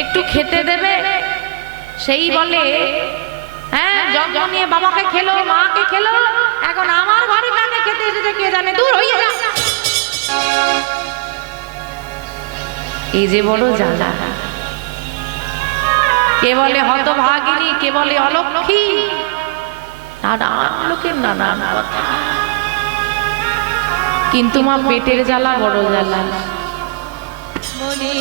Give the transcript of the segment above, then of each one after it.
একটু খেতে দেবে, সেই বলে হ্যাঁ যজ্ঞ নিয়ে বাবাকে খেলো, মাকে খেলো, এখন আমার ঘরে কাকে খেতে এসেছে কে জানে, দূর হইয়া যা। এই যে বড় জ্বালা। কে বলে হতভাগিনী, কে বলে অলক্ষী, নানান লোকের নানান কথা। কিন্তু মা পেটের জ্বালা বড় জ্বালা। মনে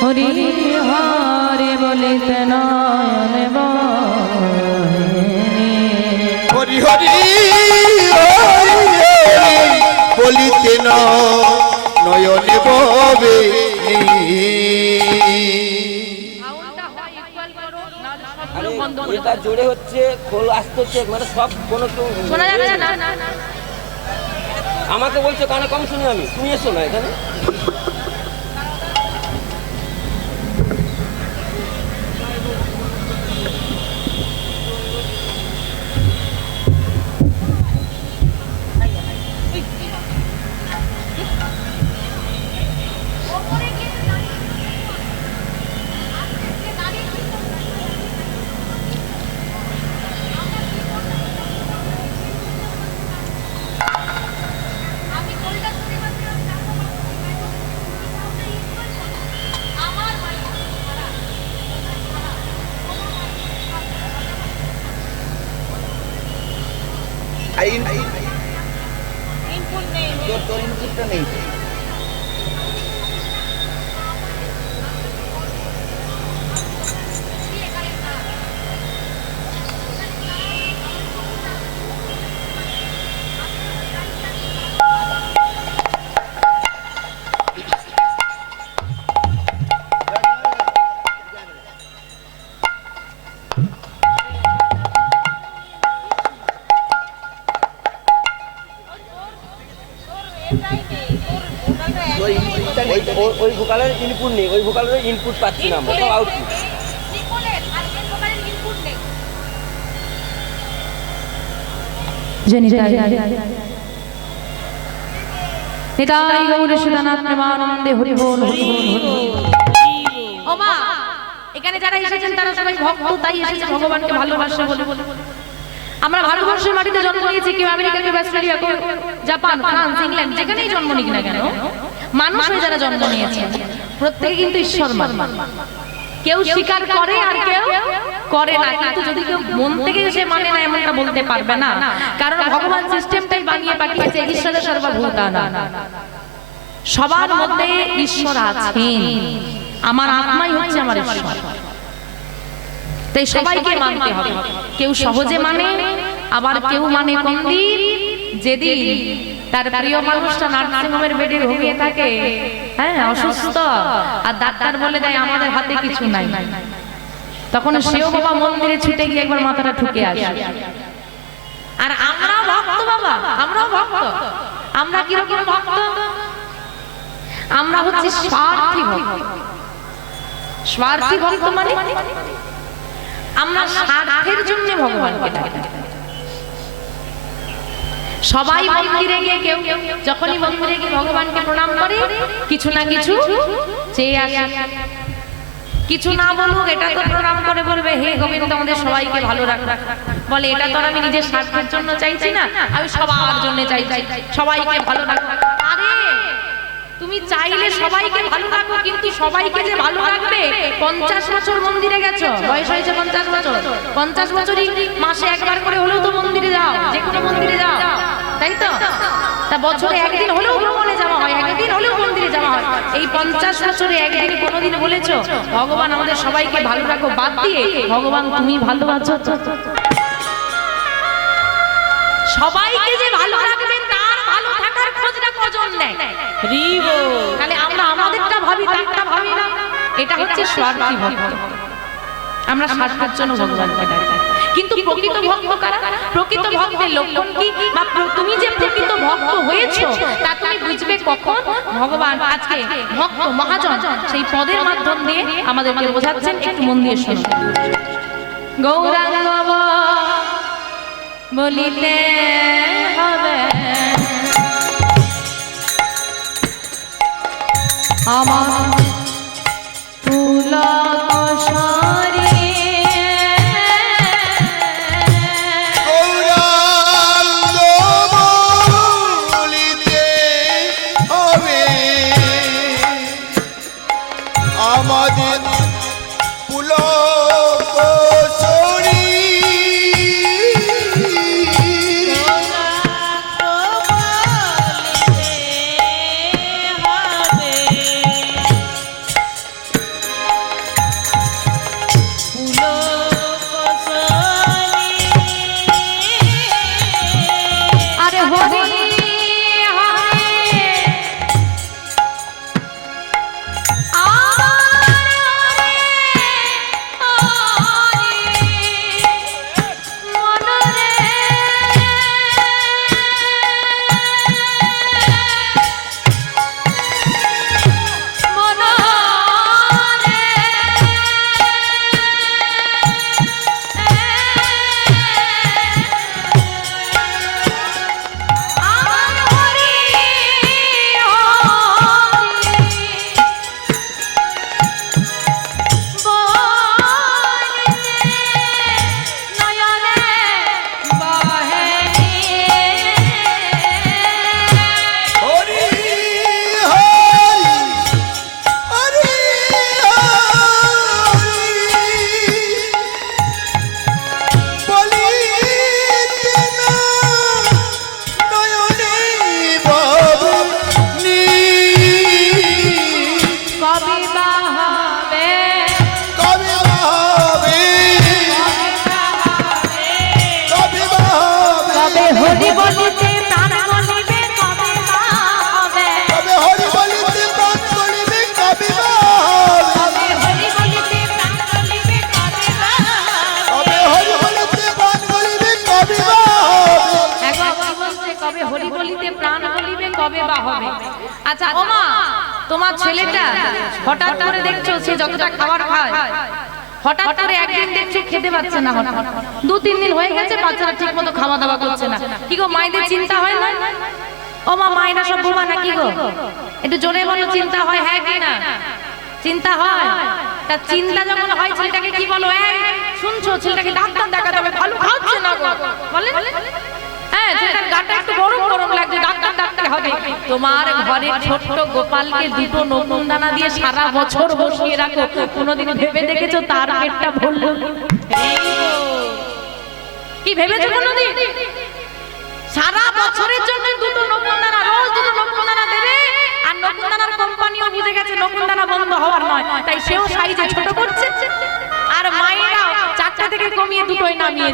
হরি হরে বলিতে নয়নে হরি হরি বলিতে নয়নে ববে জোরে হচ্ছে, খোল আসতে হচ্ছে, মানে সব কোনো কেউ শোনা যাচ্ছে না। আমাকে বলছে কানে কম শুনি আমি, তুমি এসো না এখানে। তোর ইনপুটটা নেই। ওই ভোকালের ইনপুট নেই, ওই ভোকালের ইনপুট পাচ্ছি না আমরা, সব আউটপুট। নিতাই গৌর সুদানাথ প্রেমানন্দে হরি বল হরি বল হরি বল। ও মা, এখানে যারা এসেছেন তারা সবাই ভক্ত, তাই এসেছে ভগবানকে ভালোবাসে বলে। আমরা ভারতবর্ষের মাটিতে জন্ম নিয়েছি, কেউ আমেরিকা, কেউ অস্ট্রেলিয়া, কেউ জাপান, ফ্রান্স, ইংল্যান্ড, যেখানেই জন্ম নিক না কেন, মানুষ হয়ে যারা জন্ম নিয়েছে প্রত্যেকে কিন্তু ঈশ্বর মান। কেউ স্বীকার করে আর কেউ করে না, কিন্তু যদি কেউ মন থেকে সে মানে না এমনটা বলতে পারবে না, কারণ ভগবান সিস্টেমটাই বানিয়ে পাঠিয়েছে ঈশ্বরের সর্বভূতানাং। সবার মধ্যে ঈশ্বর আছেন, আমার আত্মাই হচ্ছে আমার ঈশ্বর। তাই সবাইকে মানতে হবে। কেউ সহজে মানে, আবার কেউ মানে কোনদিন যেদিন তার প্রিয় মানুষটা নার্সিংহোমের বেডে ঘুমিয়ে থাকে, হ্যাঁ অসুস্থ, আর ডাক্তার বলে দেয় আমাদের হাতে কিছু নাই, তখন সেও বাবা মন্দিরে ছুটে গিয়ে একবার মাথাটা ঠুকে আসে। আর আমরা ভক্ত বাবা, আমরাও ভক্ত। আমরা কিরকম ভক্ত? আমরা হচ্ছে স্বার্থী ভক্ত। স্বার্থী ভক্ত মানে আমরা স্বার্থের জন্য ভগবানকে ডাকি। সবাই মন্দিরে গিয়ে, কেউ যখনই মন্দিরে গিয়ে ভগবানকে প্রণাম করে কিছু না কিছু চেয়ে আসে। কিছু না বলুক, এটা তো প্রণাম করে বলবে হে গোবিন্দ আমাদের সবাইকে ভালো রাখ। বলে এটা তো আমি নিজের স্বার্থের জন্য চাইছি না, আমি সবার জন্য চাইছি সবাইকে ভালো রাখ। আরে তুমি চাইলে সবাইকে ভালো রাখো, কিন্তু সবাইকে যে ভালো রাখবে, 50 বছর মন্দিরে গেছো, বয়স হয়েছে 50 বছর, 50 বছরই মাসে একবার করে হলেও তো মন্দিরে যাও, যে কোনো মন্দিরে যাও, তাই তো? তা বছরে একদিন হলেও ভ্রমণে যাওয়া হয়, একদিন হলেও মন্দিরে যাওয়া হয়। এই 50 বছরে একদিন কোনোদিন বলেছো ভগবান আমাদের সবাইকে ভালো রাখো, বাদ দিয়ে ভগবান তুমি ভালো আছো? সবাইকে যে ভালো রাখবেন তার ভালো থাকার খোঁজটা কজন নেয়? তাহলে আমরা আমাদেরটা ভাবি, তারটা ভাবি না। এটা হচ্ছে স্বার্থী ভক্ত। আমরা স্বার্থের জন্য ভগবানকে ডাকি। কিন্তু প্রকৃত ভক্ত কারা? প্রকৃত ভক্তের লক্ষণ কি, বা তুমি যে প্রকৃত ভক্ত হয়েছো তা তুমি বুঝবে কখন? ভগবান আজকে ভক্ত মহাজন সেই পদের মাধ্যম দিয়ে আমাদেরকে বোঝাচ্ছেন, একটু মন দিয়ে শুনুন। গৌরাঙ্গ বলিতে হবে আমার পুলক সরে, গৌরাঙ্গ বলিতে হবে আমাদের পুলক সরি। আচ্ছা ও মা, তোমার ছেলেটা হঠাৎ করে দেখছো সে যতটা খাবার খায়, হঠাৎ করে একদিন দেখছো খেতে পাচ্ছে না, হঠাৎ 2-3 দিন হয়ে গেছে বাচ্চারা ঠিক মতো খাওয়া দাওয়া করছে না, কি গো মায়েদের চিন্তা হয় না? ও মা, মায়েরা সব বোমা নাকি গো? একটু জোরে বলো, চিন্তা হয় হ্যাঁ কি না? চিন্তা হয়। তা চিন্তা যখন হয় ছেলেটাকে কি বলো? এই শুনছো, ছেলেটাকে ডাক্তার দেখাতে হবে, ভালো খাচ্ছে না গো বলে। হ্যাঁ, ছেলেটার গাটা একটু গরম গরম লাগছে, ডাক্তার ডাক্তার হবে। তোমার ঘরে ছোট্ট গোপালকে 2টো নতুন দানা দিয়ে সারা বছর বসিয়ে রাখো, কোনোদিন ভেবে দেখেছো তার পেটটা ভরলো? কি ভেবেছো কোনোদিন? সারা বছরের জন্য 2টো নতুন দানা, রোজ 2টো নতুন দানা দেবে। আর নতুন দানার কোম্পানিও বুঝে গেছে নতুন দানা বন্ধ হওয়ার নয়, তাই সেও সাইজে ছোট করছে। আর মায়েরা 4টা থেকে কমিয়ে 2টোই নামিয়ে।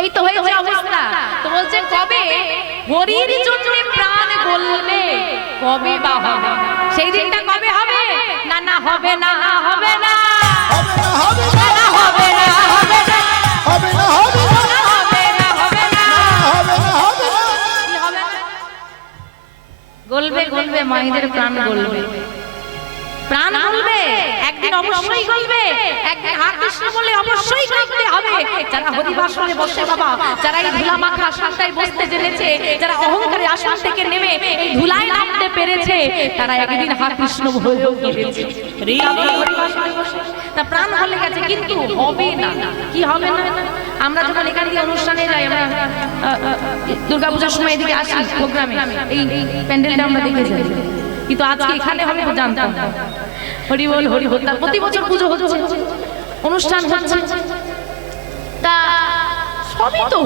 এই তো হয়েছে অবস্থা। তো বলছে কবে হরির জন্য প্রাণ গলবে, কবে বা হবে? সেই দিনটা কবে হবে? না না হবে না, হবে না, হবে না, হবে না, হবে না, হবে না, হবে না, হবে না, হবে না, হবে না, হবে না, কি হবে না? গলবে গলবে, মায়েদের প্রাণ গলবে, প্রাণ গলবে, একদিন অবশ্যই গলবে। একদিন হা কৃষ্ণ বলে অবশ্যই গলতে হবে। যারা হরিবাসরে বসে বাবা, যারা এই ধুলা মাখা আসনটায় বসতে জেনেছে, যারা অহংকারে আসন থেকে নেমে এই ধুলায় নামতে পেরেছে, তারা একদিন হা কৃষ্ণ হয়েও গেছে। তা প্রাণ হলে গেছে, কিন্তু হবে না। কি হবে না? আমরা যখন এখান থেকে অনুষ্ঠানে যাই, আমরা দুর্গাপূজার সময় এদিকে আসি প্রোগ্রামে, এই প্যান্ডেলটা আমরা দেখে যাই, কিন্তু আজকে এখানে হবে জানতাম না। হরি বল হরি বল। তার প্রতি বছর পুজো হচ্ছে, অনুষ্ঠান হচ্ছে, তা সবই তো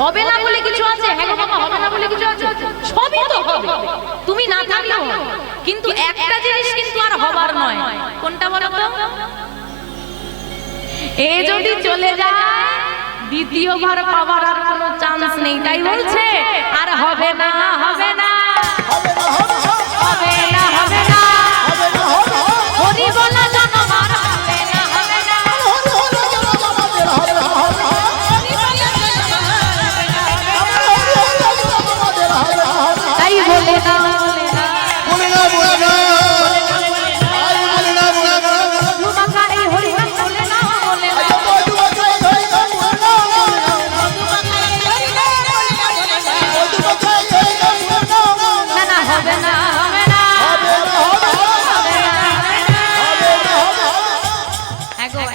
হবে না বলে কিছু আছে? হ্যাঁ গো বাবা, হবে না বলে কিছু আছে? সবই তো হবে, তুমি না থাকলেও। কিন্তু একটা জিনিস কিন্তু আর হবার নয়, কোনটা বলো তো? এ যদি চলে যায় দ্বিতীয়বার পাওয়ার আর কোনো চান্স নেই। তাই বলছে আর হবে না, হবে না, হবে না, হবে না, হরি বলা জনম আর হবে না, হবে না, তাই বলে না, বলে না, বলে না, বলে না, বলে না, ধুমাকা এই হরি নাম বলে না, বলে না, না না হবে না, হবে না,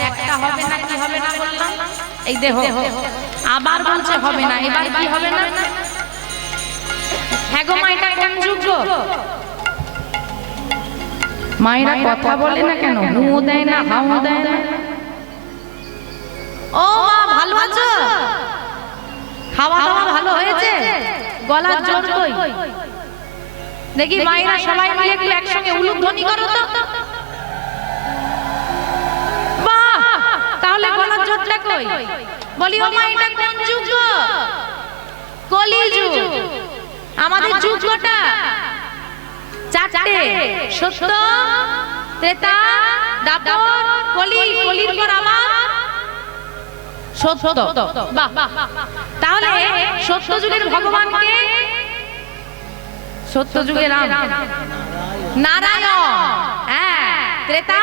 একটা হবে না, কি হবে না বললাম? এই দেহ আবার বলছে হবে না, এবার কি হবে না? হ্যাঁ গো মা, এটা কোন যুগ গো? মায়েরা কথা বলে না কেন? হুঁ দেয় না, হাও দেয় না। ও মা, ভালো আছো? খাওয়া দাওয়া ভালো হয়েছে? গলার জোর কই? দেখি মায়েরা সবাই মিলে একটু একসঙ্গে উলুধ্বনি করো তো। বাহ, তাহলে গলার জোরটা কই? বলি ও মা, এটা কোন যুগ গো? কলি যুগ। আমাদের যুগটা 4টে: সত্য, ত্রেতা, দ্বাপর, কলি। কলির পর আবার সত্য। বাহ, তাহলে সত্য যুগের ভগবানকে, সত্য যুগের রাম নারায়ণ, হ্যাঁ, ত্রেতা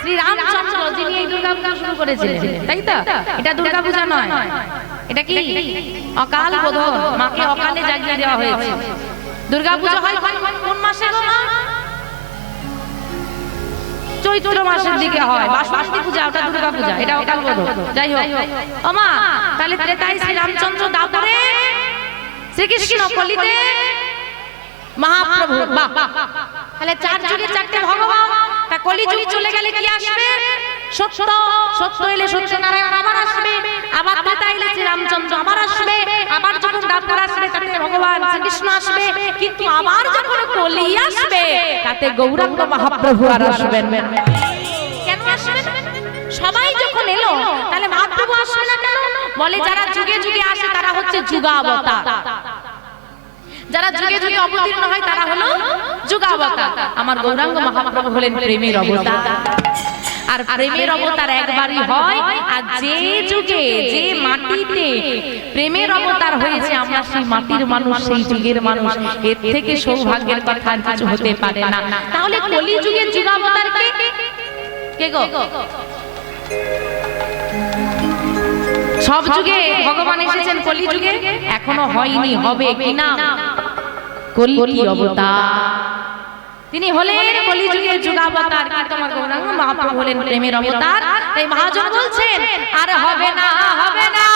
শ্রী রামচন্দ্র, যিনি এই দুর্গাপূজা শুরু করেছিলেন, তাই তো? এটা দুর্গাপূজা নয়, এটা কি অকাল বোধন, মাকে অকালে জাগিয়ে দেওয়া হয়েছে। দুর্গাপূজা হয় কোন মাসে গো মা? চৈত্র মাসের দিকে হয়। বাসন্তী পূজা, ওটা দুর্গাপূজা, এটা অকাল বোধন। যাই হোক ও মা, তাহলে ত্রেতায় শ্রী রামচন্দ্র, দ্বাপরে শ্রীকৃষ্ণ, কলিতে মহাপ্রভু। বাহ, তাহলে 4 যুগে 4টে ভগবান। তা কলি যুগ চলে গেলে কি আসবে? সত্য। সত্য এলে সত্যনারায়ণ আবার আসবে, আবার ত্রেতা এলে শ্রী রামচন্দ্র আবার আসবে, আবার যখন দ্বাপর আসবে তাতে ভগবান শ্রীকৃষ্ণ আসবে, কিন্তু আবার যখন কলি আসবে তাতে গৌরাঙ্গ মহাপ্রভু আর আসবেন। কেন আসবেন? সবাই যখন এলো তাহলে মহাপ্রভু আসবে না কেন? বলে যারা যুগে যুগে আসে তারা হচ্ছে যুগাবতার, যারা যুগে যুগে অবতীর্ণ হয় তারা হলো যুগাবতার। আমার গৌরাঙ্গ মহাপ্রভু হলেন প্রেমের অবতার। আর প্রেমের অবতার একবারই হয়। আর যে যুগে যে মাটিতে প্রেমের অবতার হয়েছে আমরা সেই মাটির মানুষ, সেই যুগের মানুষ, এর থেকে সৌভাগ্যের কথা আর কিছু হতে পারে না। তাহলে কলি যুগের যুগাবতার কে গো? সব যুগে ভগবান এসেছেন, কলি যুগে এখনো হয়নি, হবে কিনা কলি অবতার। তিনি হলেন কলি যুগের যুগাবতার। কি তোমার গৌরাঙ্গ মহাপ্রভু হলেন প্রেমের অবতার। তাই মহাজন বলছেন আর হবে না, হবে না,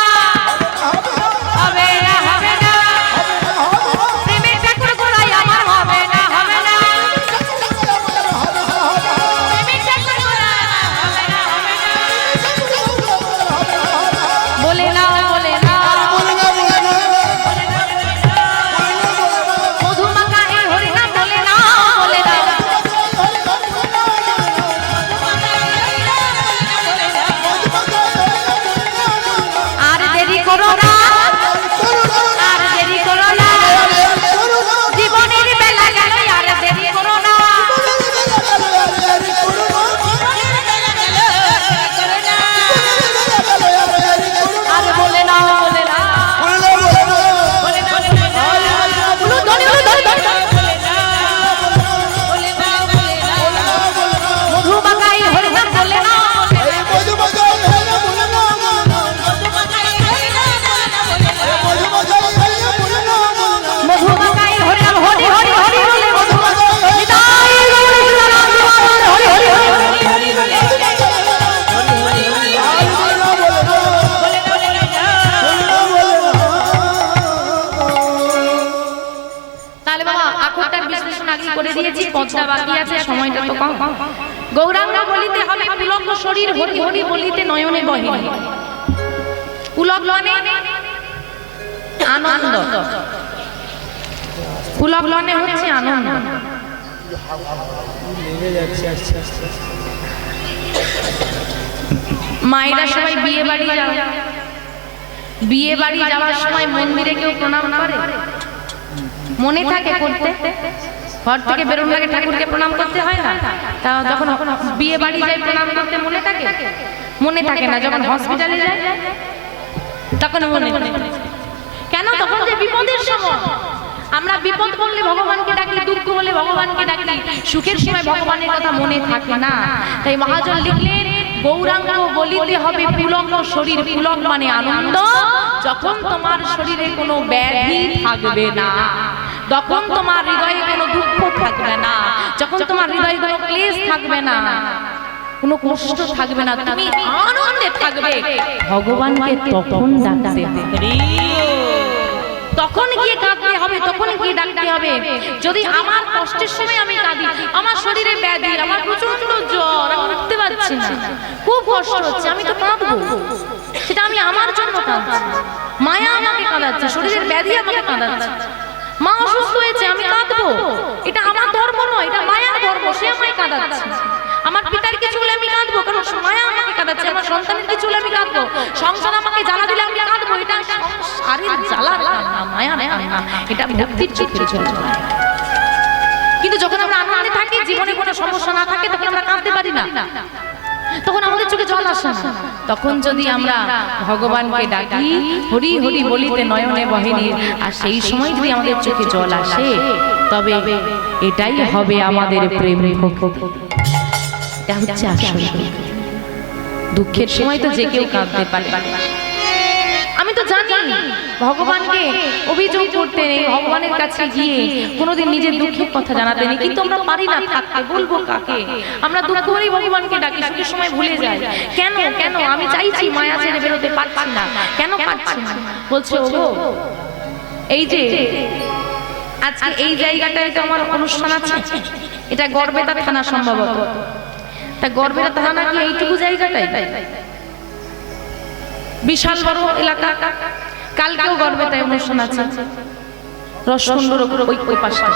হবে না, হবে না, প্রেমের ঠাকুর গোড়ায় আমার হবে না, হবে না, প্রেমের ঠাকুর গোড়ায় হবে না, হবে না, বলে না, বলে না, মধুমাখা এই হরিনাম বলে না, বলে না, আর দেরি করো না, আর দেরি করো না, জীবনের বেলা গেল, আর দেরি করো না, আর বলে না, বলে না, বলে না, বলে না, বলো, ধরে, ধরে, ধরে, ধরে, মধুমাখাই হরিনাম বলে না, মধুমাখাই হরিনাম, হরি হরি হরি বলে মধুমাখাই নিতাই গৌর সীতানাথ হরি হরি হরি তাহলে বাবা আখরটার বিশ্লেষণ আগে করে দিয়েছি, পদটা বাকি আছে, সময়টা তো কম। গৌরাঙ্গ বলিতে হবে পুলক শরীর, হরি হরি বলিতে নয়নে বহে। পুলক মানে আনন্দ, পুলক মানে হচ্ছে আনন্দ। মায়েরা সবাই বিয়ে বাড়ি যাও, বিয়ে বাড়ি যাওয়ার সময় মন্দিরে কেউ প্রণাম করে? মনে থাকে করতে? ঘর থেকে বেরোনোর আগে ঠাকুরকে প্রণাম করতে হয় না? তা যখন বিয়ে বাড়ি যাই প্রণাম করতে মনে থাকে? মনে থাকে না। যখন হসপিটালে যাই তখন মনে থাকে। কেন? তখন যে বিপদের সময়, আমরা বিপদ পড়লে ভগবানকে ডাকি, দুঃখ হলে ভগবানকে ডাকি, সুখের সময় ভগবানের কথা মনে থাকে না। তাই মহাজন লিখলেন গৌরাঙ্গ বলিতে হবে পুলক শরীর। পুলক মানে আনন্দ। যখন তোমার শরীরে কোনো ব্যাধি থাকবে না, যখন তোমার হৃদয়ে কোনো দুঃখ থাকবে না, যখন তোমার হৃদয়ে কোনো ক্লেশ থাকবে না, কোনো কষ্ট থাকবে না, তুমি আনন্দে থাকবে, ভগবানকে তখন ডাকতে হবে, তখন গিয়ে কাঁদতে হবে, তখন গিয়ে ডাকতে হবে। যদি আমার কষ্টের সময় আমি কাঁদি, আমার শরীরে ব্যাধি, আমার প্রচন্ড জ্বর, আমি উঠতে পারছি না, খুব কষ্ট হচ্ছে, আমি তো কাঁদবো। সেটা আমি আমার জন্য কাঁদছি, মায়া আমাকে কাঁদাচ্ছে, শরীরের ব্যাধি আমাকে কাঁদাচ্ছে, মা অসুস্থ হয়েছে, আমি কাঁদবো। এটা আমার ধর্ম নয়, এটা মায়ার ধর্ম, সে আমায় কাঁদাচ্ছে। আমার পিতার কিছু হলে আমি কাঁদবো, কারণ মায়া আমাকে কাঁদাচ্ছে। আমার সন্তানের কিছু হলে আমি কাঁদবো, সংসার আমাকে জ্বালা দিলে আমি কাঁদবো। এটা শারীর জ্বালা না, মায়া না, এটা ভক্তির চোখে চলে। কিন্তু যখন আমরা আনন্দে থাকি, জীবনে কোনো সমস্যা না থাকে, তখন আমরা কাঁদতে পারি না, তখন আমাদের চোখে জল আসে না। তখন যদি আমরা ভগবানকে ডাকি, হরি হরি বলিতে নয়নে বহেনি, আর সেই সময় যদি আমাদের চোখে জল আসে, তবে এটাই হবে আমাদের প্রেম ভক্তি। এটা হচ্ছে আসল। দুঃখের সময় তো যে কেউ কাঁদতে পারে। আমি তো জানি ভগবানকে অভিযোগ করতে নেই, ভগবানের কাছে গিয়ে কোনোদিন নিজের দুঃখের কথা জানাতে নেই, কিন্তু আমরা পারি না থাকতে, বলবো কাকে? আমরা দুঃখ হলেই ভগবানকে ডাকি, সুখের সময় ভুলে যাই। কেন? কেন? আমি চাইছি, মায়া ছেড়ে বেরোতে পারছি না। কেন পারছি না? বলছে ওগো, এই যে আজকে এই জায়গাটায় তো আমার অনুষ্ঠান আছে, এটা গড়বেতা থানা সম্ভবত। তা গড়বেতা থানা কি এইটুকু জায়গাটাই? বিশাল বড় এলাকা। কালকেও গড়বেতায় অনুষ্ঠান আছে, রসকুণ্ডর ওই পাশে।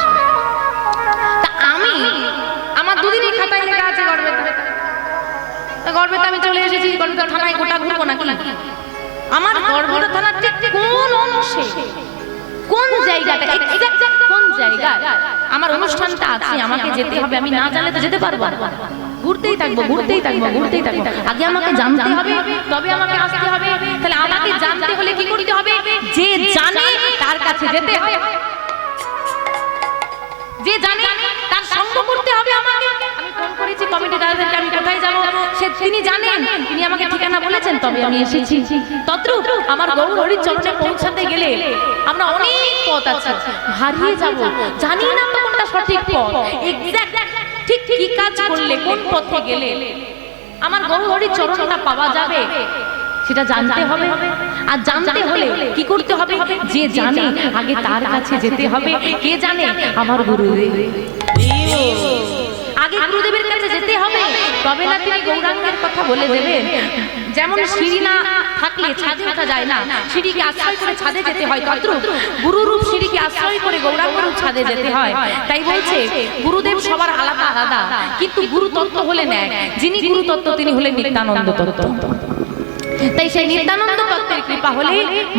তা আমি, আমার দুদিনই খাতায় লেখা আছে গড়বেতা। গড়বেতা আমি চলে এসেছি, গড়বেতা থানায় গোটা ঘুরবো নাকি? আমার গড়বেতা থানার ঠিক কোন অংশে, কোন জায়গাটা, কোন জায়গায় আমার অনুষ্ঠানটা আছে, আমাকে যেতে হবে। আমি না জানলে তো যেতে পারবো না। ঘুরতেই থাকবো ঘুরতেই থাকবো ঘুরতেই থাকবো। আগে আমাকে জানতে হবে, তবে আমাকে আসতে হবে। তাহলে আমাকে জানতে হলে কি করতে হবে? যে জানে তার কাছে যেতে হবে, যে জানে তার সঙ্গ করতে হবে আমাকে। আমি ফোন করেছি কমিটি দাদাদেরকে, আমি কোথায় যাব সে তিনি জানেন, তিনি আমাকে ঠিকানা বলেছেন, তবে আমি এসেছি। তদ্রূপ আমার গৌর হরির চরণে পৌঁছাতে গেলে আমরা অনেক পথ আছে, হারিয়ে যাব, জানি না তো কোনটা সঠিক পথ, এক্সাক্ট ঠিক কি কাজ করলে কোন পথে গেলে আমার গৌর হরির চরণটা পাওয়া যাবে সেটা জানতে হবে। আর জানতে হলে কি করতে হবে? যে জানে আগে তার কাছে যেতে হবে। কে জানে? আমার গুরুদেব। আগে গুরুদেবের কাছে যেতে হবে, তবে না তিনি গৌরাঙ্গের কথা বলে দেবেন। যেমন সিঁড়ি না থাকলে ছাদে ওঠা যায় না, সিঁড়িকে আশ্রয় করে ছাদে যেতে হয়, তদ্রূপ গুরুরূপ সিঁড়িকে আশ্রয় করে গৌরাঙ্গরূপ ছাদে যেতে হয়। তাই বলছে গুরুদেব সবার আলাদা আলাদা, কিন্তু গুরু তত্ত্ব হলেন এক। যিনি গুরু তত্ত্ব তিনি হলেন নিত্যানন্দ তত্ত্ব। তাই সেই নিত্যানন্দ তত্ত্বের কৃপা হলে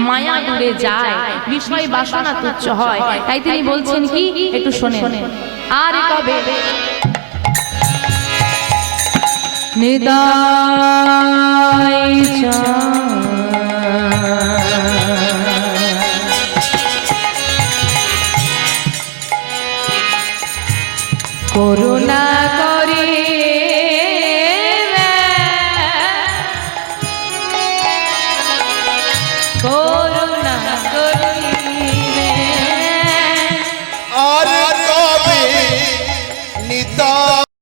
মায়া দূরে যায়, বিষয় বাসনা তুচ্ছ হয়। তাই তিনি বলছেন কি, একটু শোনেন। আর কবে নিদায় করুণা করে করুণা করিবে আর কবে নিতাই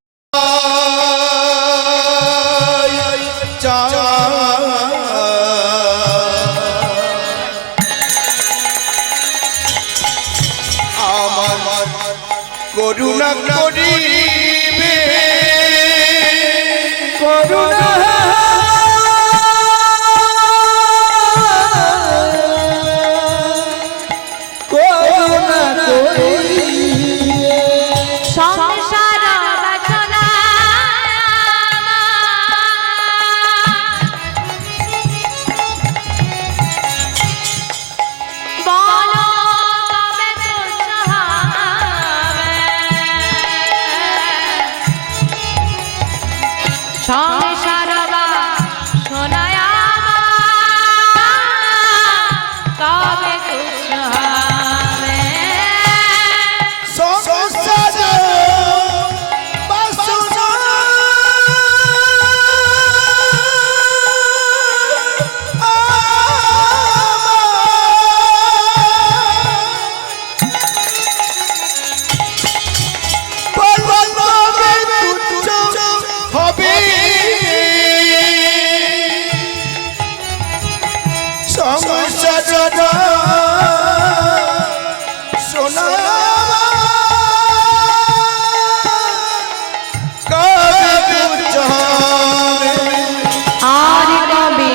চায় আমার করুণা করিবে করুণা সংসার রচনা বলো কবে তুচ্ছ হবে, সংসার শোনায় কবে তুচ্ছ হবে। সংসার বাসনা হবে সংসার সোনা কবে তুচ্ছ হবে আর কবে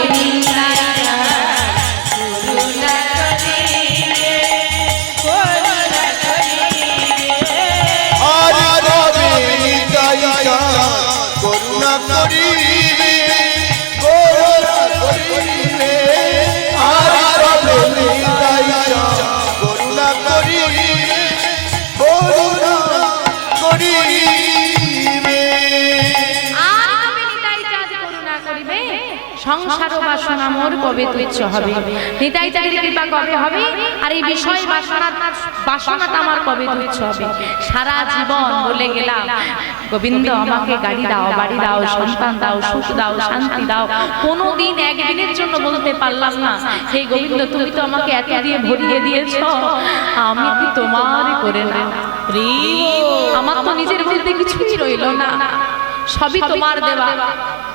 আর কবে নিতাইয়া করুণা করিবে করুণা করিবে আর কবে নিতাইয়া করুণা করিবে করুণা করিবে আর কবে নিতাই চাঁদ করুণা করিবে, সংসার বাসনা মোর কবে তুচ্ছ হবে। নিতাই চাঁদের কৃপা কবে হবে, আর এই বিষয় বাসনাটা আমার কবে তুচ্ছ হবে। সারা জীবন বলে গেলাম গোবিন্দ আমাকে গাড়ি দাও, বাড়ি দাও, সন্তান দাও, সুখ দাও, শান্তি দাও, কোনোদিন একদিনের জন্য বলতে পারলাম না হে গোবিন্দ তুমি তো আমাকে এত দিয়ে ভরিয়ে দিয়েছ, আমি কি তোমার করে না। আমার তো নিজের বলতে কিছুই রইল না, সবই তোমার দেওয়া।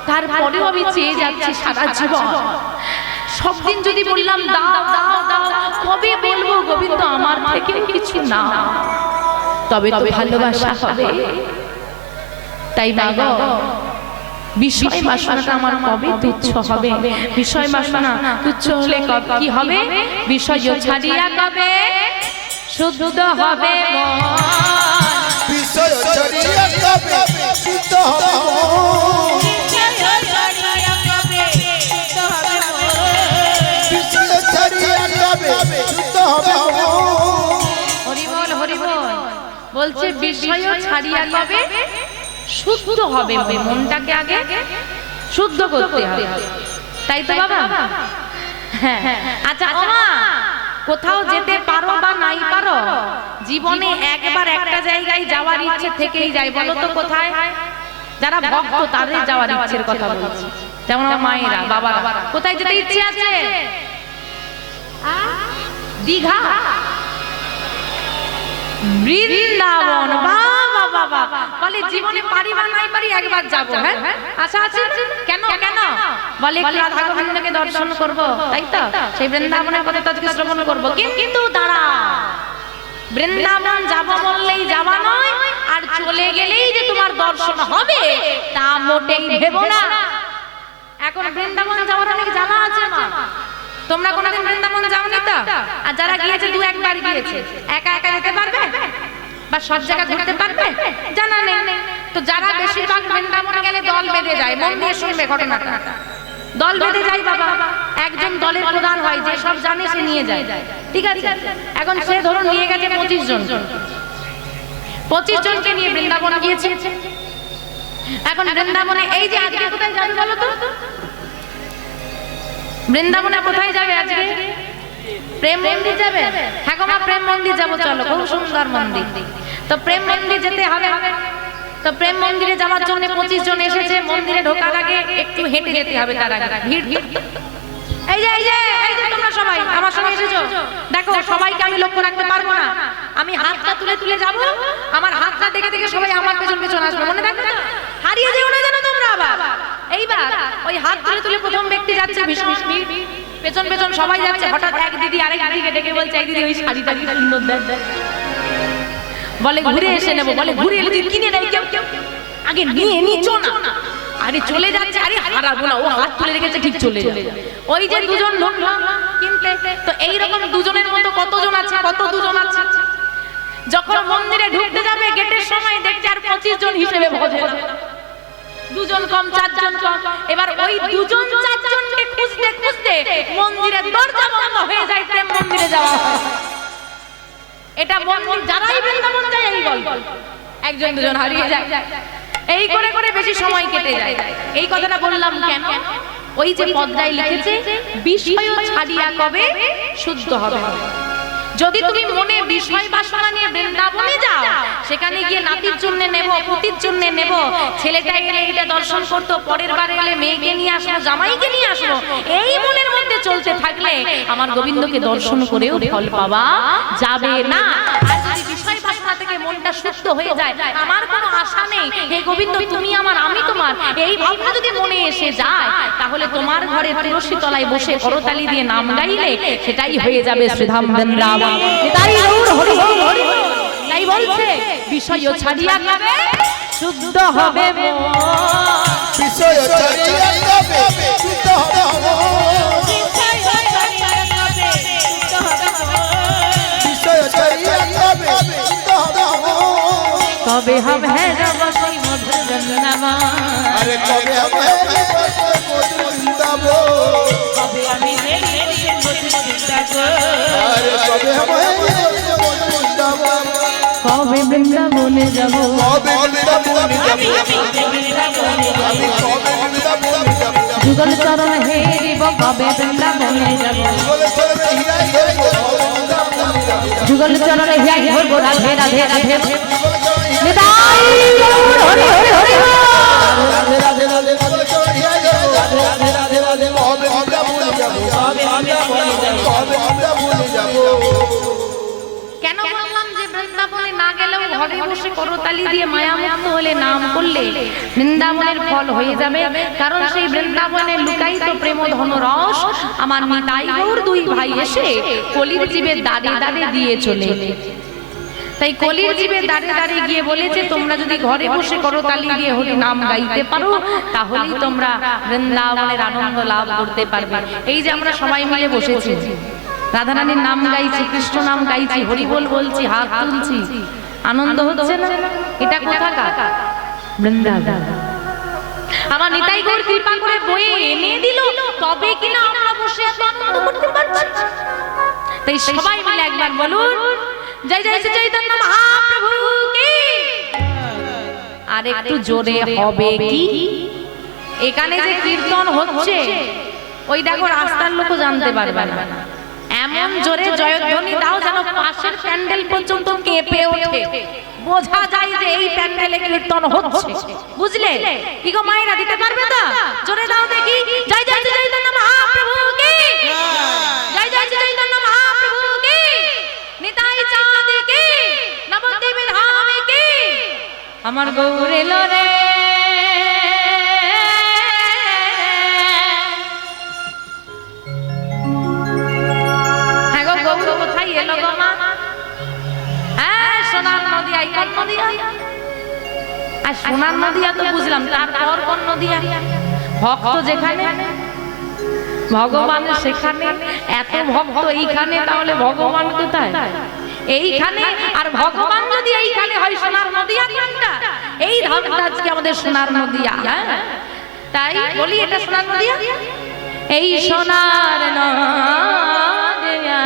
তারপরেও আমি চেয়ে যাচ্ছি সারা জীবন। সব দিন যদি বললাম দাও দাও দাও, কবে বলবো গোবিন্দ আমার থেকে কিছু না, তবে তো ভালোবাসা হবে। তাই না গো, বিষয় বাসনাটা আমার কবে তুচ্ছ হবে। বিষয় বাসনা তুচ্ছ হলে কি হবে? বিষয় ছাড়িয়া কবে শুদ্ধ হবে মন। বিষয় ছাড়িয়া কবে শুদ্ধ হবে বিষয় ছাড়িয়া কবে শুদ্ধ হবে হরি বল হরি বল। বলছে বিষয় ছাড়িয়া কবে শুদ্ধ হবে, মনটাকে আগে শুদ্ধ করতে হবে, তাই তো বাবা? হ্যাঁ। আচ্ছা ওমা, কোথাও যেতে পারো বা নাই পারো, জীবনে একবার একটা জায়গায় যাওয়ার ইচ্ছে থেকেই যায়, বলো তো কোথায়? যারা ভক্ত তাদের যাওয়ার ইচ্ছের কথা বলছি, যেমন আমার মায়েরা বাবারা, কোথায় যেতে ইচ্ছে আছে? দীঘা, বৃন্দাবন। বাবা বাবা, বলে জীবনে পারি বা নাই পারি একবার যাব। হ্যাঁ, আশা আছে। কেন কেন? বলে রাধা গোবিন্দকে দর্শন করব, তাই তো সেই বৃন্দাবনের কথা তো আজকে শ্রবণ করব। কিন্তু দাঁড়া, বৃন্দাবন যাব বললেই যাওয়া নয়, আর চলে গেলেই যে তোমার দর্শন হবে তা মোটেই ভেবো না। এখন বৃন্দাবন যাওয়ার অনেক জানা আছে মা। তোমরা কোনোদিন বৃন্দাবন যাওনি তো? আর যারা গিয়েছে দু একবার গিয়েছে, একা একা যেতে পারবে বা সব জায়গা ঘুরতে পারবে? জানা নেই। তো যারা বেশিরভাগ বৃন্দাবনে গেলে দল বেঁধে যায়, মন দিয়ে শুনবে ঘটনাটা। দল বেঁধে যায় বাবা, একজন দলের প্রধান হয়, যে সব জানে সে নিয়ে যায়, ঠিক আছে? এখন সে ধরুন নিয়ে গেছে 25 জন, 25 জনকে নিয়ে বৃন্দাবন গিয়েছে। এখন বৃন্দাবনে এই যে আজকে কোথায় যাবে বলো তো? বৃন্দাবনে কোথায় যাবে আজকে? প্রেম মন্দির যাবে? হ্যাঁ গো মা, প্রেম মন্দির যাবো, চলো, খুব সুন্দর মন্দির। তো প্রেম মন্দির যেতে হবে। তো প্রেম মন্দিরে যাওয়ার জন্য 25 জন এসেছে। মন্দিরে ঢোকার আগে একটু হেঁটে যেতে হবে, তার আগে ভিড়। এই যে তোমরা সবাই আমার সঙ্গে এসেছো, দেখো সবাইকে আমি লক্ষ্য রাখতে পারবো না, আমি হাতটা তুলে তুলে যাব, আমার হাতটা দেখে দেখে সবাই আমার পেছন পেছন আসবে, মনে থাকবে? হারিয়ে যেও না যেন তোমরা আবার। এইবার ওই হাত তুলে তুলে প্রথম ব্যক্তি যাচ্ছে, পেছন পেছন সবাই যাচ্ছে। হঠাৎ এক দিদি আরেক দিদিকে ডেকে বলছে, এই দিদি ওই শাড়িটা কি সুন্দর দেখ। বলে ঘুরে এসে নেবো, বলে ঘুরে এলে কিনে নেই কেউ, আগে নিয়ে নিচো না। আরে চলে যাচ্ছে, আরে হারাবো না, ও হাত তুলে রেখেছে, ঠিক চলে যাবে। ওই যে দুজন ঢুকলো কিনতে, তো এইরকম দুজনের মতো কতজন আছে, কত দুজন আছে। যখন মন্দিরে ঢুকতে যাবে গেটের সময় দেখছে আর 25 জন হিসেবে ভজে, দুজন কম, 4 জন কম। এবার ওই দুজন 4 জনকে খুঁজতে খুঁজতে মন্দিরের দরজা বন্ধ হয়ে যায়, প্রেম মন্দিরে যাওয়া হয়। এটা মন্দির যারাই বৃন্দাবন যায় এই গল্প, একজন দুজন হারিয়ে যায়, এই করে করে বেশি সময় কেটে যায়। এই কথাটা বললাম কেন? ওই যে পদ্মায় লিখেছে, বিষয় ছাড়িয়া কবে শুদ্ধ হবে। যদি তুমি মনে বিষয় বাসনা নিয়ে বৃন্দাবনে যাও, সেখানে গিয়ে নাতির জন্য নেব, পুতির জন্য নেব, ছেলেটা এলে এটা দর্শন করতো, পরের বারে এলে মেয়েকে নিয়ে আসবো, জামাইকে নিয়ে আসবো, এই মনের মধ্যে চলতে থাকলে আমার গোবিন্দকে দর্শন করেও ফল পাওয়া যাবে না। আর যদি বিষয় বাসনা থেকে মনটা সুস্থ হয়ে যায়, আমার কোনো আশা নেই, হে গোবিন্দ তুমি আমার, আমি তোমার, এই ভাবনা যদি মনে এসে যায়, তাহলে তোমার ঘরে তুলসী তলায় বসে করতালি দিয়ে নাম গাইলে সেটাই হয়ে যাবে শ্রীধাম বৃন্দাবন। তাই বলছে বিষয় ছাড়িয়া যাবে শুদ্ধ হবে মন, বিষয় ছাড়িয়া যাবে শুদ্ধ হবে মন, বিষয় ছাড়িয়া যাবে শুদ্ধ হবে মন, কবে হবে রবসী মধুর বৃন্দাবন, আরে কবে হবে মধুর বৃন্দাবন, কবে আমি মধুর বৃন্দাবন, আরে কবে হবে মধুর বৃন্দাবন, কবে বৃন্দাবনে যাব, কবে বৃন্দাবনে যাব, আমি কবে বৃন্দাবনে যাব, যুগল চরণ হেরিব, কবে বৃন্দাবনে যাব, বলে চলে হিরাই ধরব, কবে বৃন্দাবনে যাব, যুগল চরণ হিয়াই ধরব, রাধে রাধে রাধে নিতাই গৌর হরি হরি হরি রাধে রাধে রাধে বলে চলে হিরাই ধরব, রাধে রাধে রাধে কবে বৃন্দাবনে যাব, কবে বৃন্দাবনে যাব, কবে বৃন্দাবনে যাব। কেন বললাম যে বৃন্দাবনে না গেলেও ঘরে বসে করতালি দিয়ে মায়ামুক্ত হলে নাম করলে বৃন্দাবনের ফল হয়ে যাবে? কারণ সেই বৃন্দাবনে লুকায়িত প্রেমধন রস আমার নিতাই গৌর দুই ভাই এসে কলির জীবের দাঁড়ে দাঁড়ে দিয়ে চলে। তাই কলির জীবের দাঁড়ে দাঁড়ে গিয়ে বলেছে, তোমরা যদি ঘরে বসে করতালি দিয়ে হরি নাম গাইতে পারো, তাহলেই তোমরা বৃন্দাবনের আনন্দ লাভ করতে পারবে। এই যে আমরা সবাই মিলে বসেছি, রাধারানীর নাম গাইছি, কৃষ্ণ নাম গাইছি, হরি বল বলছি, হাত তুলছি, আনন্দ হচ্ছে না? এটা কোথাকার? বৃন্দাবন। আমার নিতাই গৌর কৃপা করে বয়ে এনে দিল, তবে কিনা আমরা বসে এত আনন্দ করতে পারছি। তাই সবাই মিলে একবার বলুন, জয় জয় শ্রী চৈতন্য মহাপ্রভু কি। আর আর একটু জোরে হবে কি? এখানে যে কীর্তন হচ্ছে ওই দেখো রাস্তার লোকও জানতে পারবে না, এমন জোরে জয়ধ্বনি দাও যেন পাশের প্যান্ডেল পর্যন্ত কেঁপে ওঠে, বোঝা যায় যে এই প্যান্ডেলে কীর্তন হচ্ছে। বুঝলে কি গো মায়েরা, দিতে পারবে তো? জোরে দাও দেখি। জয় জয় চৈতন্য মহাপ্রভু কি, জয় জয় চৈতন্য মহাপ্রভু কি, নিতাই চাঁদ কি, নবদ্বীপ ধাম কি, আমার গৌর এলো রে। হ্যাঁ গো, গৌর কোথায় এলো গো মা? হ্যাঁ, সোনার নদিয়া। কোন নদিয়া? আর সোনার নদিয়া তো বুঝলাম, তারপর কোন নদিয়া? ভক্ত যেখানে ভগবান সেখানে, এত ভক্ত এইখানে, তাহলে ভগবান কোথায়? এইখানে। আর ভগবান যদি এইখানে হয়, সোনার নদিয়া কোনটা? এই ধামটা আজকে আমাদের সোনার নদিয়া। তাই বলি এটা সোনার নদিয়া। এই সোনার নদিয়া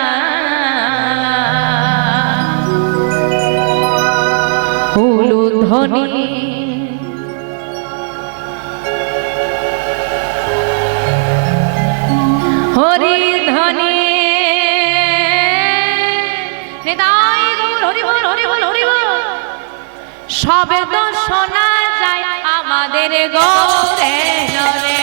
হলুদ ধ্বনি হরি ধ্বনি, নিতাই গৌর হরি বল, হরি বল, হরি বল। সবে তো শোনা যায় আমাদের গৌরে নরে।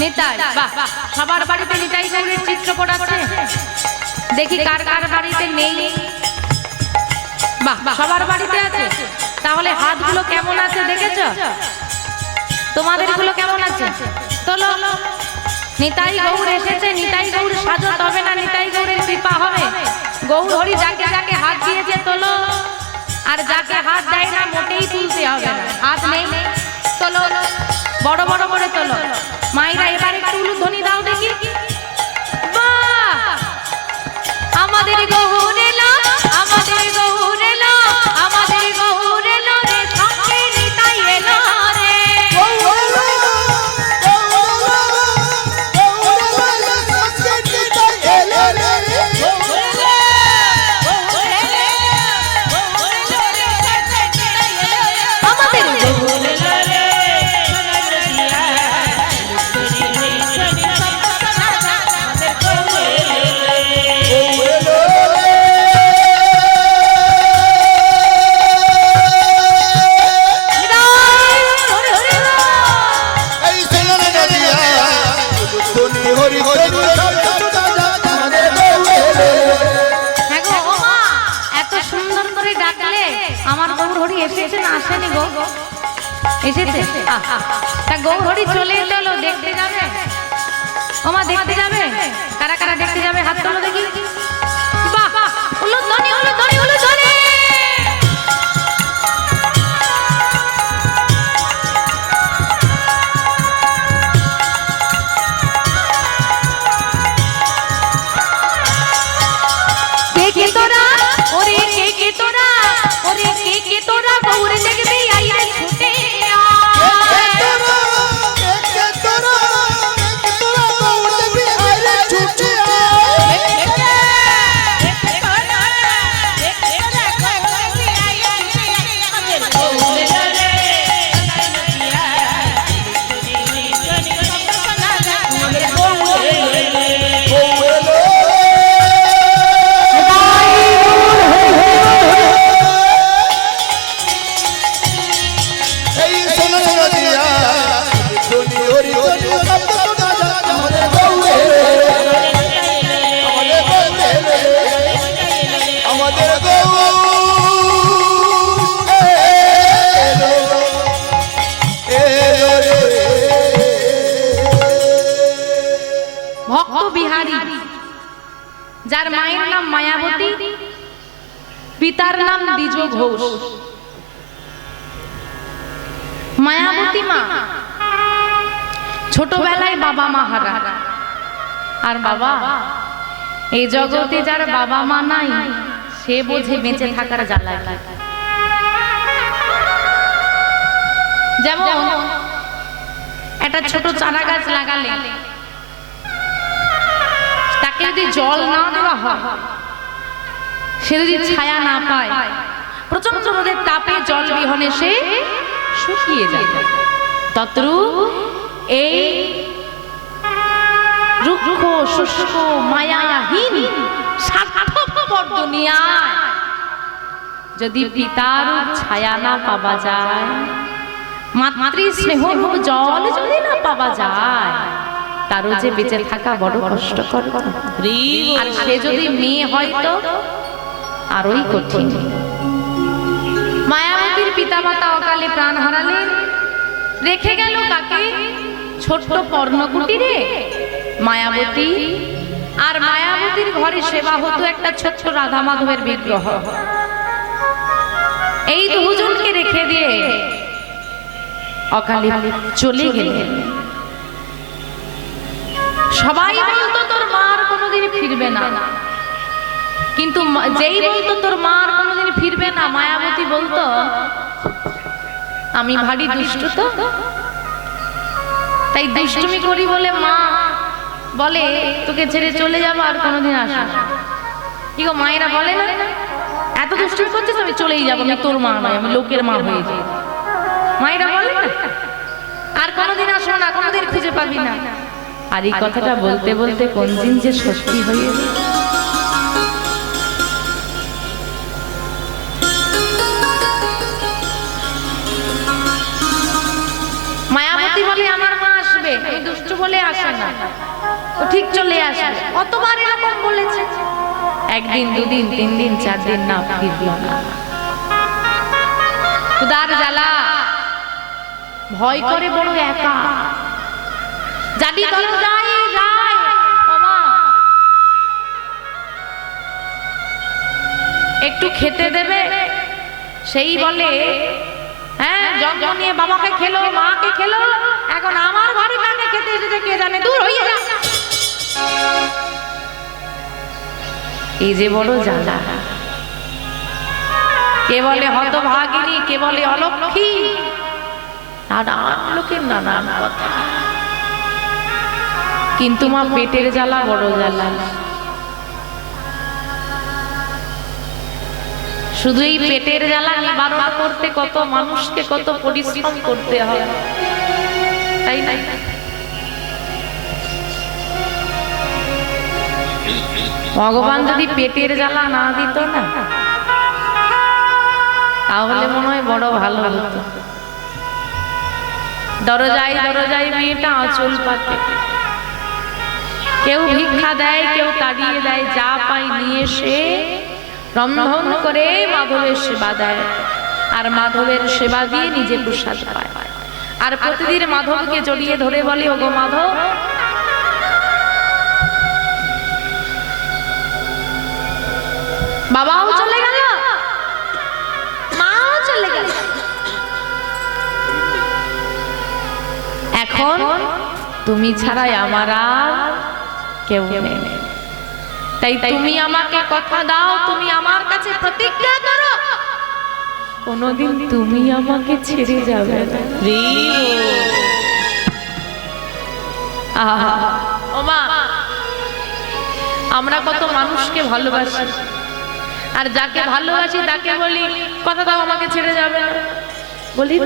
নিতাই, বাহ, সবার বাড়িতে নিতাই গৌরের চিত্রপট আছে, দেখি কার কার বাড়িতে নেই। বাহ, সবার বাড়িতে আছে। তাহলে হাতগুলো কেমন আছে দেখেছো? তোমাদের গুলো কেমন আছে? তোলো। নিতাই গৌর এসেছে, নিতাই গৌর সাজত হবে না, নিতাই গৌরের কৃপা হবে। গৌর হরি যাকে যাকে হাত দিয়েছে তোলো, আর যাকে হাত দেয় না মোটেই তুলতে হবে না। হাত নেই, তোলো, বড় বড় করে তোলো। মায়েরা এবার একটু উলুধ্বনি দাও দেখি। বাহ, আমাদের গৌর এলো, আমাদের গৌর এলো, আমাদের গৌর এলো রে, সঙ্গে নিতাই এলো রে। এসেছে না আসেনি গো? এসেছে। তা গৌর হরি চলে এলো, দেখতে যাবে? ওমা দেখতে যাবে? কারা কারা দেখতে যাবে হাত তোলো দেখি। বাহ, উলুধ্বনি, উলুধ্বনি, উলুধ্বনি। কে কে তোরা, ওরে কে কে তোরা, ওরে কে কে তোরা গৌর দেখবে আইরে ছুটে আয়। ভক্ত বিহারী, যার মায়ের নাম মায়াবতী, পিতার নাম দ্বিজ ঘোষ। মায়াবতী মা ছোটবেলায় বাবা মা হারা। আর বাবা, এই জগতে যার বাবা মা নাই সে বোঝে বেঁচে থাকার জ্বালা। যেমন একটা ছোট চারা গাছ লাগালে তাকে যদি জল না দেওয়া হয়, সে যদি ছায়া না পায়, প্রচন্ড রোদের তাপে জল বিহনে সে শুকিয়ে যায়। তদ্রূপ এই রুক্ষ শুষ্ক মায়াহীন স্বার্থপর দুনিয়ায় যদি পিতার ছায়া না পাওয়া যায়, মাতৃ স্নেহ জল যদি না পাওয়া যায়, তারও যে বেঁচে থাকা বড় কষ্টকর। আর সে যদি মেয়ে হয়তো আরোই কঠিন। মায়াবতীর পিতামাতা অকালে প্রাণ হারালেন, রেখে গেল কাকে? ছোট্ট পর্ণকুটিরে মায়াবতী। আর মায়াবতীর ঘরে সেবা হতো একটা ছোট্ট রাধা মাধবের বিগ্রহ। এই দুজনকে রেখে দিয়ে অকালে চলে গেলেন। সবাই বলতো তোর মা আর কোনোদিন ফিরবে না, কিন্তু যেই বলতো তোর মা আর কোনোদিন ফিরবে না, মায়াবতী বলতো আমি ভারী দুষ্ট, তো তাই দুষ্টুমি করি বলে মা বলে তোকে ছেড়ে চলে যাবো, আর কোনোদিন আসবো না। কি গো মায়েরা বলে না, এত দুষ্টুমি করছিস আমি চলেই যাবো, আমি তোর মা নয়, আমি লোকের মা হয়ে যাই। মায়েরা বলে না, আর কোনোদিন আসবো না, কোনোদিন খুঁজে পাবি না। আর এই কথাটা বলতে বলতে কোন দিন যে সত্যি হয়ে গেল। মায়াবতী বলে আমার মা আসবে, আমি দুষ্টু বলে আসে না, ও ঠিক চলে আসবে। কতবার এরকম বলেছে, একদিন দুদিন তিন দিন চার দিন না ফিরল না। খুদার জ্বালা, ভয় করে বড় একা। জানি দরজায় যায় বাবা, একটু খেতে দেবে, সেই বলে হ্যাঁ যন্ত্র নিয়ে বাবাকে খেলো, মাকে খেলো, এখন আমার ঘরে কাকে খেতে এসেছে কে জানে, দূর হইয়া যা। এই যে বড় জ্বালা। কে বলে হতভাগিনী, কে বলে অলক্ষী, নানান লোকের নানান কথা। কিন্তু মা পেটের জ্বালা বড় জ্বালা। শুধু এই পেটের জ্বালা নিবারণ করতে কত মানুষকে কত পরিশ্রম করতে হয়, তাই না? ভগবান যদি পেটের জ্বালা না দিত না, তাহলে মনে হয় বড় ভালো হতো। দরজায় দরজায় মেয়েটা আঁচল পাতে, কেউ ভিক্ষা দেয়, কেউ তাড়িয়ে দেয়, যা পাই নিয়ে এসে রন্ধন করে মাধবের সেবা দেয়। আর মাধবের সেবা দিয়ে নিজে প্রসাদ পায়। আর প্রতিদিন মাধবকে জড়িয়ে ধরে বলে, ওগো মাধব, বাবাও চলে গেল, মাও চলে গেল, এখন তুমি ছাড়াই আমার আর কেউ নেই। তাই তুমি আমাকে কথা দাও, তুমি আমার কাছে প্রতিজ্ঞা করো, কোনদিন তুমি আমাকে ছেড়ে যাবে না। ও মা, আমরা কত মানুষকে ভালোবাসি, আর যাকে ভালোবাসি তাকে বলি কথা দাও আমাকে ছেড়ে যাবে না, বলি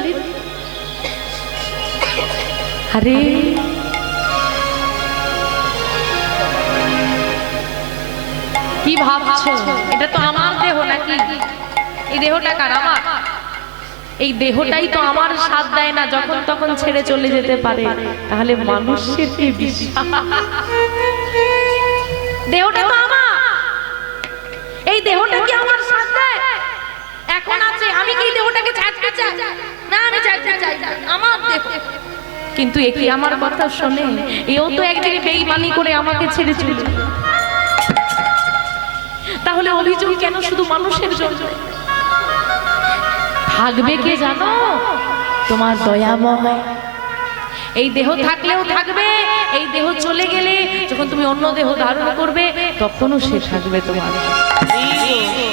আরে কি ভাবছো, এটা তো আমার দেহ নাকি? এই দেহটা কার? আমার। এই দেহটাই তো আমার সাথ দেয় না, যখন তখন ছেড়ে চলে যেতে পারে। তাহলে মানুষের কি বিশ্বাস? দেহটা তো আমার, এই দেহটা কি আমার সাথ দেয়? এখন আছে, আমি কি দেহটাকে ছাড়তে চাই না? আমি ছাড়তে চাই না, আমার দেহ। কিন্তু একে আমার কথা শোনে, এও তো একদিন বেঈমানি করে আমাকে ছেড়ে চলে গেল। তাহলে অভিযোগ কেন শুধু মানুষের জন্য? থাকবে কে জানো? তোমার দয়াময়। এই দেহ থাকলেও থাকবে, এই দেহ চলে গেলে যখন তুমি অন্য দেহ ধারণ করবে তখনও সে থাকবে তোমার।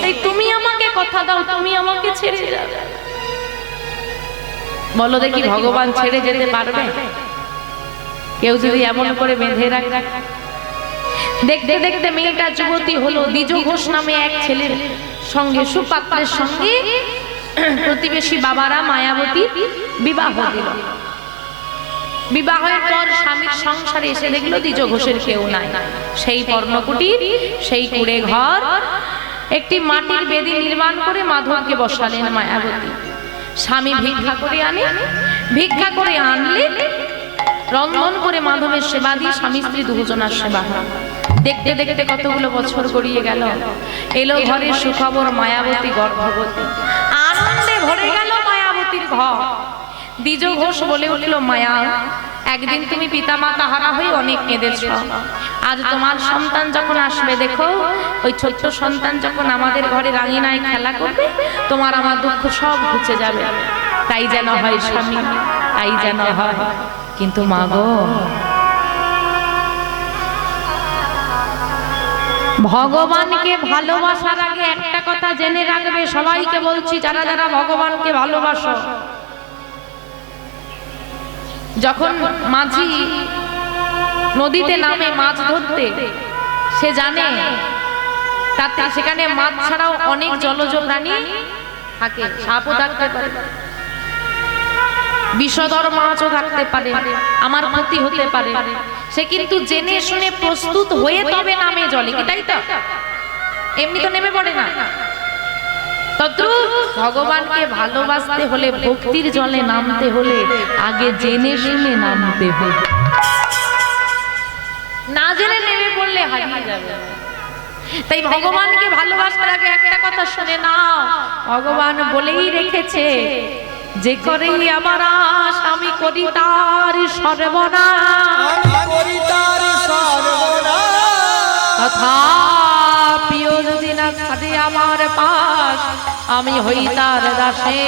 তাই তুমি আমাকে কথা দাও, তুমি আমাকে ছেড়ে যাবে। বলো দেখি, ভগবান ছেড়ে যেতে পারবে? কেউ যদি এমন করে বেঁধে রাখে। দেখতে দেখতে মেয়েটা যুবতী হলো। দ্বিজ ঘোষ নামে এক ছেলের সঙ্গে, সুপাত্রের সঙ্গে প্রতিবেশী বাবারা মায়াবতী বিবাহ দিল। বিবাহের পর স্বামীর সংসারে এসে দেখলো দ্বিজ ঘোষের কেউ নাই। সেই পর্ণকুটির, সেই কুড়ে ঘর, একটি মাটির বেদি নির্মাণ করে মাধবকে বসালেন মায়াবতী। স্বামী ভিক্ষা করে আনে, ভিক্ষা করে আনলে রন্ধন করে মাধবের সেবা দিয়ে স্বামী স্ত্রী দুজনার সেবা হয়। দেখতে দেখতে কতগুলো বছর গড়িয়ে গেল। এলো ঘরের সুখবর, মায়াবতী গর্ভবতী। আনন্দে ভরে গেল মায়াবতীর ঘর। দ্বিজ ঘোষ বলে উঠল, মায়া, একদিন তুমি পিতামাতা হারা হয়ে অনেক কেঁদেছ। আজ তোমার সন্তান যখন আসবে, দেখো ওই ছোট্ট সন্তান যখন আমাদের ঘরে রাঙিনায় খেলা করবে, তোমার আমার দুঃখ সব ঘুচে যাবে। তাই যেন হয় স্বামী, তাই যেন হয়। কিন্তু মা গো, ভগবানকে ভালোবাসার আগে একটা কথা জেনে রাখবে। সবাইকে বলছি, যারা যারা ভগবানকে ভালোবাসো, যখন মাঝি নদীতে নামে মাছ ধরতে, সে জানে তাতে সেখানে মাছ ছাড়াও অনেক জলজ প্রাণী থাকে। সাপও থাকতে পারে, বিষধর মাছও থাকতে পারে, আমার ক্ষতি হতে পারে। সে কিন্তু জেনে শুনে প্রস্তুত হয়ে তবে নামে জলে, কি তাই তো? এমনি তো নেমে পড়ে না। তদ্রূপ ভগবানকে ভালোবাসতে হলে, ভক্তির জলে নামতে হলে আগে জেনে শুনে নামতে হবে। না জেনে নেমে পড়লে হারিয়ে যাবে। তাই ভগবানকে ভালোবাসার আগে একটা কথা শুনে নাও। ভগবান বলেই রেখেছে, যে করে আমার আশ আমি করি তার সর্বনাশ, তথাপিও যদি না ছাড়ে আমার পাশ, আমি হই তার দাসে